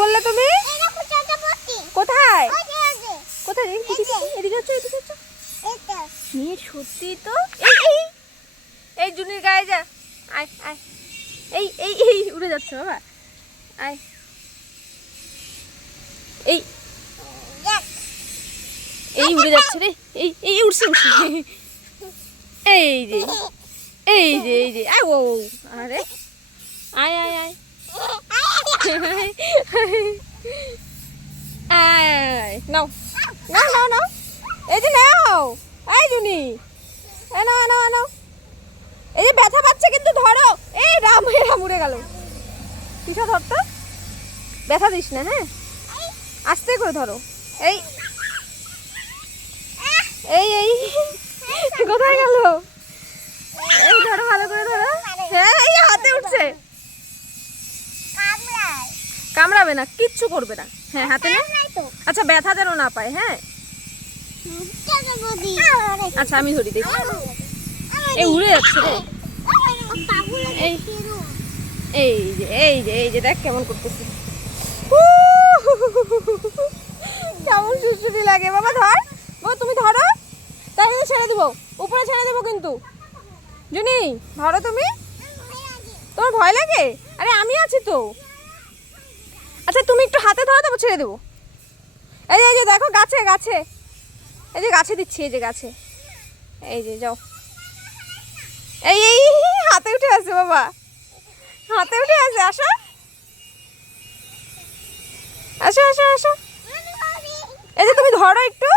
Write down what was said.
বললে তুমি? কোথায় কোথায়? এদিকে আছো, এদিকে আছো। সত্যি তো। এই এই জুনির গায়ে যা। আয় আয়। এই উড়ে যাচ্ছে বাবা। আয়। এই উড়ে যাচ্ছে রে। এই উড়ছে উড়ছে। এই যে আয়। ও আরে আয় আয় আয় আয়। নাও নাও নাও নাও। এই যে নাও। এই জুনি, নাও নাও নাও। এই যে ব্যথা পাচ্ছে কিন্তু ধরো। এই রাম উড়ে গেল। পিঠা ধরতো, ব্যথা দিস না। হ্যাঁ, আস্তে করে ধরো। এই এই এই কোথায় গেল? এই ধরো, ভালো করে ধরো। হ্যাঁ, এই হাতে উঠছে। কামড়াবে না, কিচ্ছু করবে না। হ্যাঁ, হাতে নে। আচ্ছা, ব্যথা যেন না পায়। হ্যাঁ, আচ্ছা আমি ধরি দেখি। এই উড়ে যাচ্ছে রে। এই যে দেখ কেমন করতেছে। কেমন সুড়সুড়ি লাগে। বাবা ধর, বাবা তুমি ধরো, তাই ছেড়ে দিব। উপরে ছেড়ে দেবো কিন্তু। জুনি ধরো তুমি। তোমার ভয় লাগে? আরে আমি আছি তো। আচ্ছা তুমি একটু হাতে ধরো, তারপর ছেড়ে দেবো। এই যে দেখো, গাছে গাছে। এই যে গাছে দিচ্ছি, এই যে গাছে। এই যে যাও। এই হাতে উঠে আছে বাবা, হাতে উঠে আছে। আসো আসো আসো আসো। এই যে তুমি ধরো একটু।